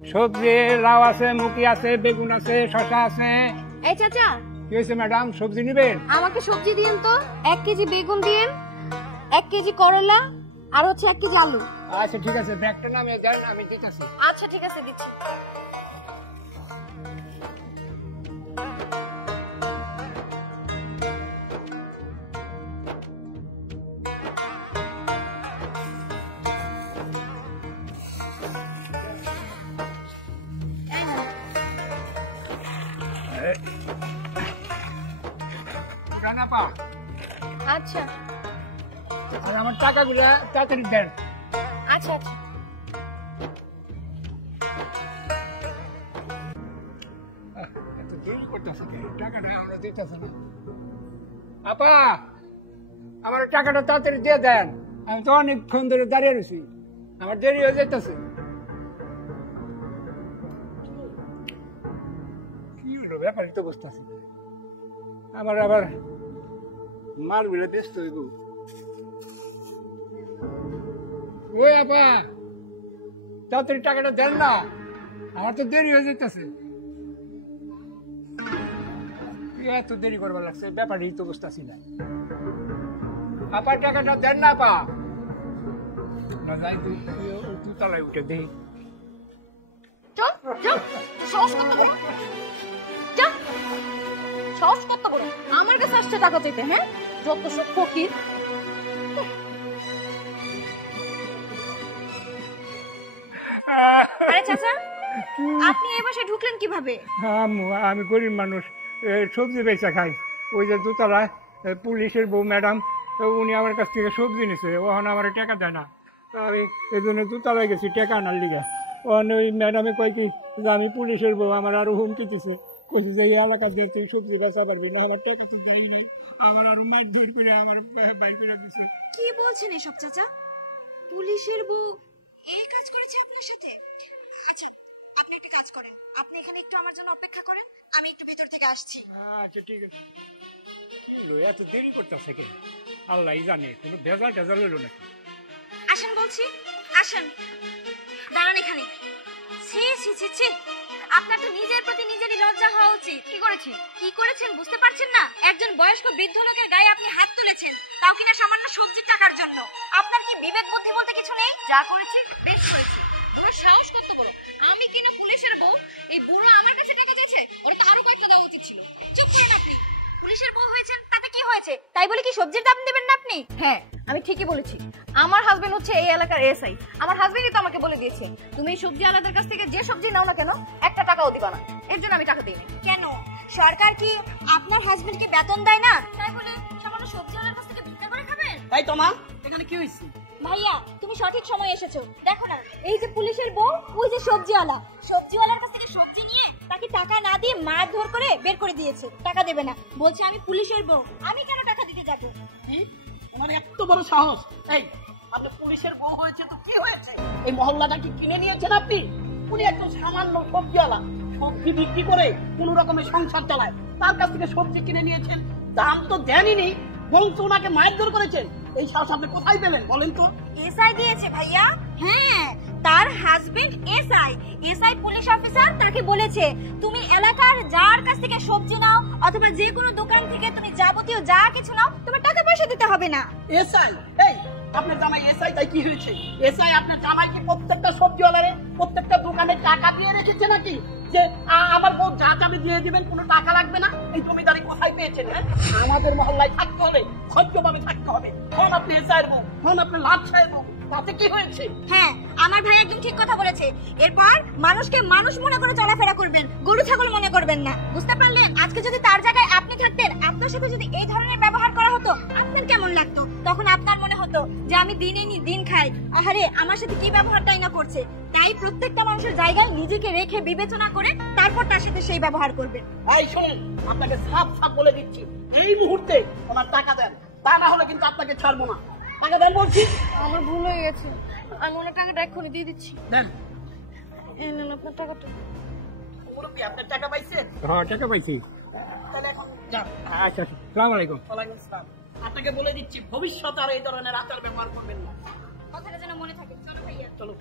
সবজি লাউ আছে, মুখি আছে, বেগুন আছে, শসা আছে। এই চাচা, কি হয়েছে ম্যাডাম, সবজি নেবেন? আমাকে সবজি দিন তো। 1 কেজি বেগুন দিন, 1 কেজি করলা, আর হচ্ছে 1 কেজি আলু। আচ্ছা ঠিক আছে, ব্যাগটা নামিয়ে দেন, আমি দিতেছি। আচ্ছা ঠিক আছে, দিচ্ছি। আচ্ছা, আর আমার টাকাগুলা তাড়াতাড়ি দেন। আচ্ছা আচ্ছা। এত দেরি করতেছে কেন? টাকাটা আমরা দিতেছে না। আপা, আমার টাকাটা তাড়াতাড়ি দিয়ে দেন, আমি তো অনেকক্ষণ ধরে দাঁড়িয়ে রয়েছি, আমার দেরি হয়ে যেতেছে। কি হলো, ব্যাপারই তো বুঝতেছি না। আমার আবার মালগুলো ব্যস্ত হইব। ওই আপা, তাড়াতাড়ি টাকাটা দেন না, আমার তো দেরি হয়ে যেতেছে। এত দেরি করবার লাগছে, ব্যাপারই তো বুঝতেছি না। আপা টাকাটা দেন না আপা। না যাই দুতলায় উঠে দেই। চল চল, সাহস কত বড়, চল সাহস কত বড়, আমার কাছে আসছে টাকা চাইতে। হ্যাঁ, যত সব ফকির। আরে চাচা, আপনি এই বাসায় ঢুকলেন কিভাবে? আমি গরিব মানুষ, সবজি বেচা খাই। ওই যে দোতলায় পুলিশের বউ ম্যাডাম, উনি আমার কাছ থেকে সবজি নিছে, ওখানে আমার টাকা দেয় না। আমি এই জন্য দোতলায় গেছি টাকা আনার লিগা। ওখানে ওই ম্যাডামে কয় কি যে আমি পুলিশের বউ, আমার আরো হুমকি দিছে, কইছে যে এই এলাকা দিয়ে তুই সবজি বেচা পারবি না। আমার টাকা তো দেয় নাই, আমার আরো মার ধর করে আমার বাইক করে দিছে। কি বলছেন এসব চাচা? পুলিশের বউ এই কাজ করেছে আপনার সাথে? আচ্ছা, আপনি একটা কাজ করেন, আপনি এখানে একটু আমার জন্য অপেক্ষা করেন, আমি একটু ভিতর থেকে আসছি। আচ্ছা ঠিক আছে। এত দেরি করতেছে কেন? আল্লাহ জানে, কোনো ভেজাল টেজাল হইলো নাকি? আসেন বলছি, আসেন, দাঁড়ান এখানে। ছি ছি ছি ছি, আপনার তো নিজের প্রতি নিজেরই লজ্জা হওয়া উচিত। কি করেছেন বুঝতে পারছেন না? একজন বয়স্ক বৃদ্ধ লোকের গায়ে আপনি হাত তুলেছেন, তাও কিনা সামান্য সবজির টাকার জন্য। আপনার কি বিবেক বুদ্ধি বলতে কিছু নেই? যা করেছি বেশ করেছি। বুড়ো সাহস কত বড়, আমি কিনা পুলিশের বউ, এই বুড়ো আমার কাছে টাকা চাইছে, ওরা তো আরো কয়েকটা দেওয়া উচিত ছিল। চুপ করেন আপনি। পুলিশের বউ হয়েছেন তাতে কি হয়েছে? তাই বলে কি সবজির দাম দেবেন না আপনি? হ্যাঁ, আমি ঠিকই বলেছি। আমার হাজবেন্ড হচ্ছে এই এলাকার এসআই। আমার হাজবেন্ডই তো আমাকে বলে দিয়েছে, তুমি এই সবজি আলাদের কাছ থেকে যে সবজি নাও না কেন, একটা টাকাও দিবা না। এর জন্য আমি টাকা দিই না। কেন, সরকার কি আপনার হাজবেন্ডকে বেতন দেয় না? তাই বলে সামান্য সবজি আলার কাছ থেকে ভিক্ষা করে খাবেন? তাই তোমা, এখানে কি হইছে? ভাইয়া, তুমি সঠিক সময় এসেছো। দেখো না, এই যে পুলিশের বউ, ওই যে সবজিওয়ালার কাছ থেকে সবজি নিয়ে তাকে টাকা না দিয়ে মারধর করে বের করে দিয়েছে। টাকা দেবে না, বলছে আমি পুলিশের বউ, আমি কেন টাকা দিতে যাব? তোমার এত বড় সাহস! এই, আপনি পুলিশের বউ হয়েছে তো কি হয়েছে? এই মহল্লাটা কি কিনে নিয়েছেন আপনি? উনি একজন সামান্য সবজিওয়ালা, সবজি বিক্রি করে কোন রকমের সংসার চালায়, তার কাছ থেকে সবজি কিনে নিয়েছেন, দাম তো দেনই, বরঞ্চ ওনাকে মারধর করেছেন। এই সাহস আপনি কোথায় পেলেন বলেন তো? এসআই দিয়েছে ভাইয়া। হ্যাঁ, তার হাজবেন্ড এসআই পুলিশ অফিসার, তাকে বলেছে তুমি এলাকার যার কাছ থেকে সবজি নাও অথবা যে কোনো দোকান থেকে তুমি যাবতীয় যা কিছু নাও, তোমার টাকা পয়সা দিতে হবে না। এসআই? এই, আপনার জামাই এসআই, তাই কি হয়েছে? এসআই আপনার জামাইকে প্রত্যেকটা সবজিওয়ালারে প্রত্যেকটা দোকানে টাকা দিয়ে রেখেছে নাকি যে আমার বউ যা চাবে দিয়ে দিবেন, কোনো টাকা লাগবে না? এই জমিদারি কোথায় পেয়েছেন? হ্যাঁ, আমাদের মহল্লায় থাকতে হলে সহ্যভাবে থাকতে হবে। হন আপনি এসআইয়ের বউ, হন আপনি লাট সাহেব বউ, তাতে কি হয়েছে? হ্যাঁ, আমার ভাই একদম ঠিক কথা বলেছে। এরপর মানুষকে মানুষ মনে করে চলাফেরা করবেন, গরু ছাগল মনে করবেন না। বুঝতে পারলেন? আজকে যদি তার জায়গায় আপনি থাকতেন, আপনার সাথে যদি এই ধরনের ব্যবহার করা হতো, আপনার কেমন লাগতো? তখন আপনার মনে হতো যে আমি দিন এনি দিন খাই, আহারে আমার সাথে কি ব্যবহারটাই না করছে। তাই প্রত্যেকটা মানুষের জায়গায় নিজেকে রেখে বিবেচনা করে তারপর তার সাথে সেই ব্যবহার করবেন। এই শোনেন, আপনাকে সাফ সাফ বলে দিচ্ছি, এই মুহূর্তে ওনার টাকা দেন, তা না হলে কিন্তু আপনাকে ছাড়বো না। টাকা দেন বলছি। আমার ভুল হয়ে গেছে, আমি ওনার টাকাটা এক্ষুনি দিয়ে দিচ্ছি। দেন। এই নেন আপনার টাকাটা। মুরব্বি, আপনার টাকা পাইছেন? হ্যাঁ, টাকা পাইছি। তাহলে এখন যান। আচ্ছা, আসসালামু আলাইকুম। ওয়ালাইকুম আসসালাম। আপনাকে বলে দিচ্ছি, ভবিষ্যতে আর এই ধরনের আচার ব্যবহার করবেন না। কথাটা যেন মনে থাকে। চলো ভাইয়া, চলো।